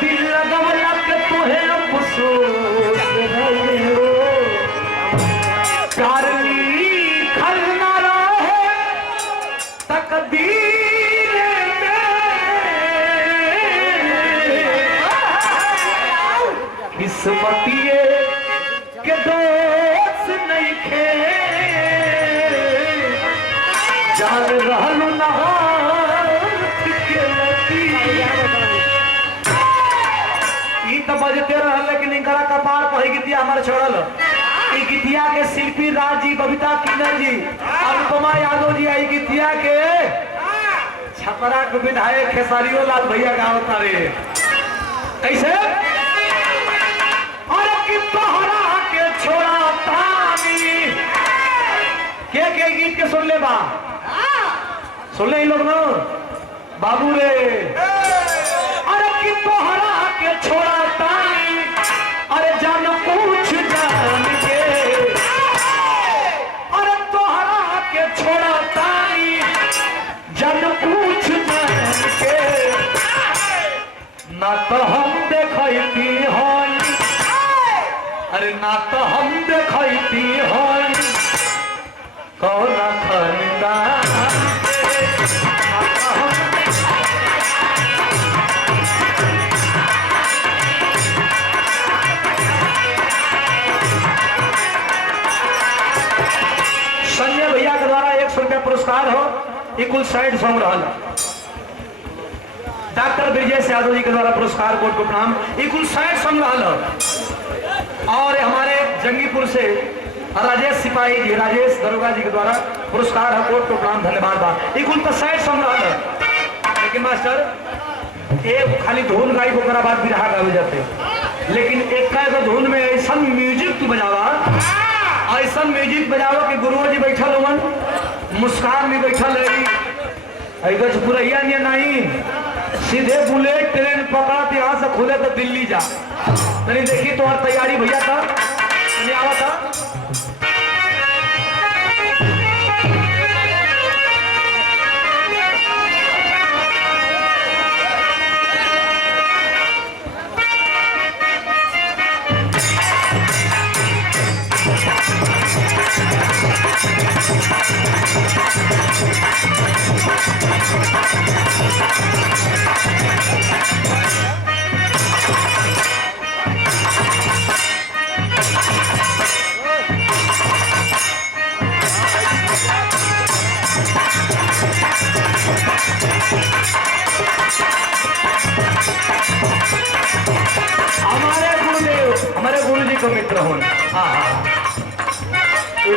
दिल लगवला के तुहे अफसोस हो प्यार लिखल ना रहे तकदीर में किस्मतिए के दोस्त नहीं खे जान रहलू ना तो बजते रहल लेकिन इनकरा कपार पर गीतिया हमारे छोड़ल ई गीतिया के शिल्पी राज जी बबीता किन्नर जी अनुपमा यादव जी आई गीतिया के छपरा के विधायक खेसारियो लाल भैया गावता रे कैसे अरे कि तोहरा के छोड़ा तानी के गीत के सुन ले बा सुन ले लोग ना बाबू रे अरे कि तोहरा के छोड़ा तानी अरे जान पूछ जान के अरे तोहरा के छोड़ा तानी जान पूछ जान के ना तो हम देखती हन अरे ना तो हम देखती हन कौन खानदान संजय भैया के द्वारा 100 रुपया पुरस्कार हो कुल साइड सॉन्ग रहा डॉक्टर ब्रिजेश यादव जी के द्वारा पुरस्कार कोट को प्रणाम कुल साइड सॉन्ग रहा और हमारे जंगीपुर से राजेश सिपाही जी राजेश दरोगा जी के द्वारा पुरस्कार है कोट को प्रणाम धन्यवाद बा कुल तो साइड सॉन्ग रहा लेकिन मास्टर एक खाली धुन गाई को बाद बिरहा गावे जाते लेकिन एक का धुन में ऐसा म्यूजिक तू बजावा ऐसा म्यूजिक बजाओ कि गुरु जी बैठल हुन मुस्कान भी बैठल है पुरैया नहीं सीधे बुलेट ट्रेन पकड़ा तो यहाँ से खुले तो दिल्ली जा नहीं देखी तो तैयारी भैया था आवा था हमारे गुरु जी को मित्र हो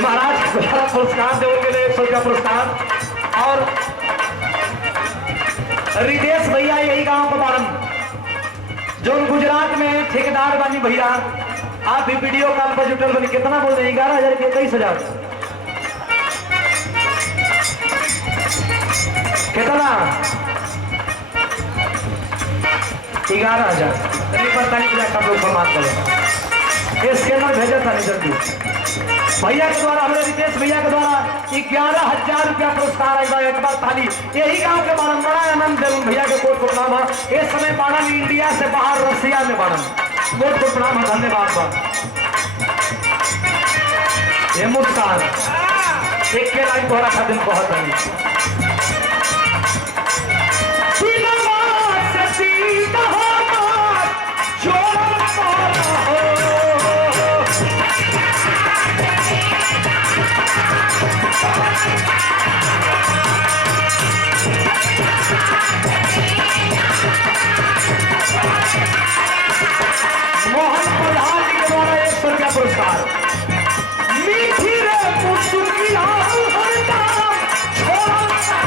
महाराज पुरस्कार दे के लिए 100 रुपया पुरस्कार और रिदेश भैया यही गांव को बारन जो गुजरात में ठेकेदार बानी भैया आप भी वीडियो कॉल पर जुटल बनी कितना बोल रहे 11,000 के 23,000 कितना 11,000 आप लोग फरमान करें स्कैनर भेजा था नहीं जल्दी भैया के द्वारा हमारे रितेश भैया के द्वारा 11,000 रुपया पुरस्कार आएगा एक बार ताली यही गांव के बारन बड़ा आनंद देव भैया के कोर्ट को प्रणाम है इस समय बारन इंडिया से बाहर रसिया में बारन कोर्ट को प्रणाम है धन्यवाद ये मुस्कान एक के लाइन दोहरा था दिन बहुत है मोहन प्रधान जी के द्वारा 100 रुपया पुरस्कार मीठी रे मुस्कुराओ हर काम छोड़ा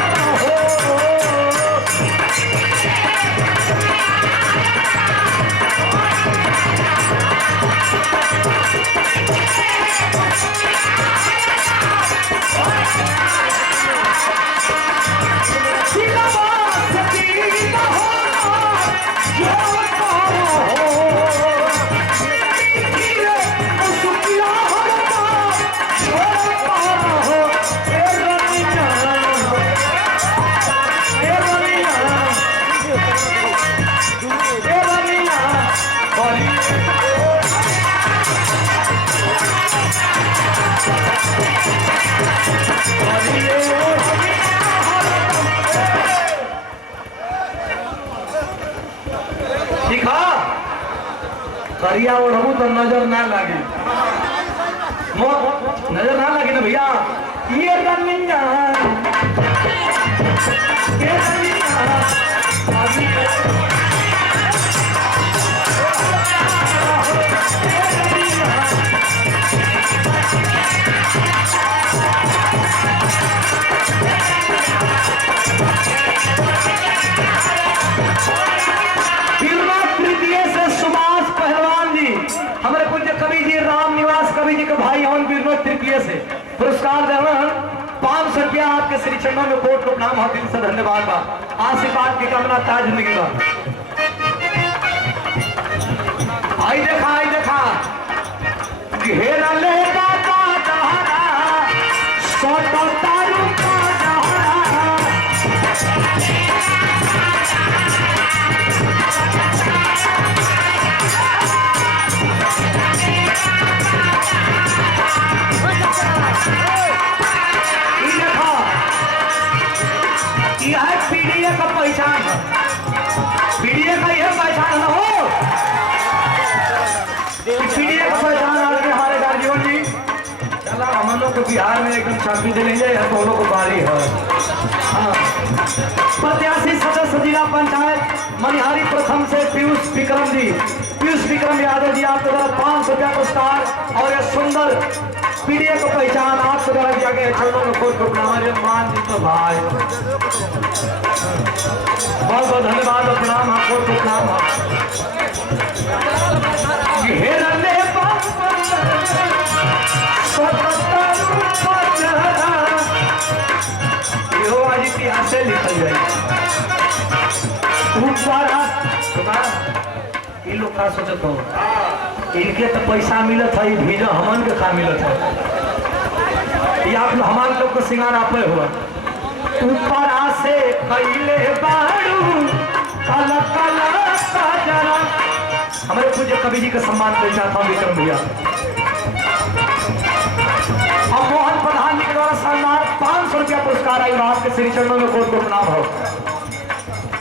करिया ओढ़बू तो नजर ना लगे, नजर ना लगे ना भैया। ये रनिया कवि जी के भाई हवन विनोद तृतीय से पुरस्कार देवन 500 रुपया आपके श्री चरणों में कोट को प्रणाम है, दिल से धन्यवाद बा। आशीर्वाद की कामना ताज जिंदगी बा। आई देखा घेरा ले बाबा दहरा सोटो तारू का दहरा पीडीए का पहचान, पीडीए का यह पहचान ना हो, पीडीए का पहचान आज हमारे गार्जियन जी चला हम लोग को बिहार में एकदम चाबी दे लेंगे, हम लोग को बारी है। हाँ, प्रत्याशी सदस्य जिला पंचायत मनिहारी प्रथम से पीयूष विक्रम यादव जी आपके द्वारा 500 रुपया पुरस्कार और यह सुंदर पीडीए को पहचान आपके द्वारा दिया गया। चलो हमारे मान जी तो भाई बहुत बहुत धन्यवाद और प्रणाम आपको, प्रणाम आज इतिहास से लिखल जाए। इन लोग का सोचत हो, इनके तो पैसा मिलत है, भेजा हमन के खा मिलत है, या हमारे लोग को सिंगार आपे हुआ ऊपर से कैले बारू काला काला काजरा। हमारे पूज्य कवि जी का सम्मान करना था विक्रम भैया और मोहन प्रधान जी के द्वारा सम्मान 500 रुपया पुरस्कार आई आपके श्री चरणों में कोट को प्रणाम हो।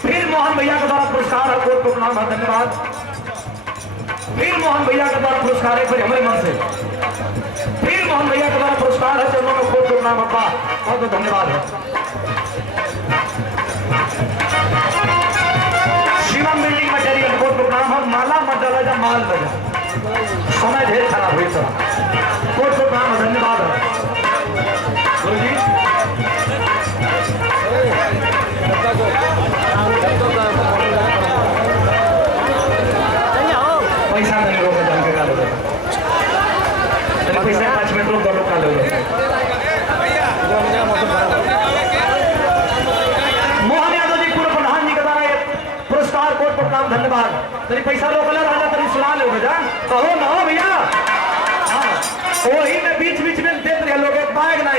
फिर मोहन भैया के द्वारा पुरस्कार है, कोट को प्रणाम है, धन्यवाद। फिर मोहन भैया के द्वारा पुरस्कार है, फिर हमारे मन से फिर मोहन भैया के द्वारा पुरस्कार है, चरणों में कोट को प्रणाम अब्बा, बहुत बहुत धन्यवाद है। शिवम बिल्डिंग मटेरियल कोट को प्रणाम है, माला मत डाला जा माल बजा, समय ढेर खराब हुई तो कोट को प्रणाम है, धन्यवाद है गुरु जी। पैसा नहीं रोक जान के काल पैसा 5 मिनट रोक दो काल मोहन यादव जी पूर्व प्रधान जी के द्वारा पुरस्कार कोट को प्रणाम, धन्यवाद। तेरी पैसा रोक ले राजा, तेरी सुना ले बेटा, कहो ना हो भैया। वही में बीच में देते रहे लोग, एक बैग नहीं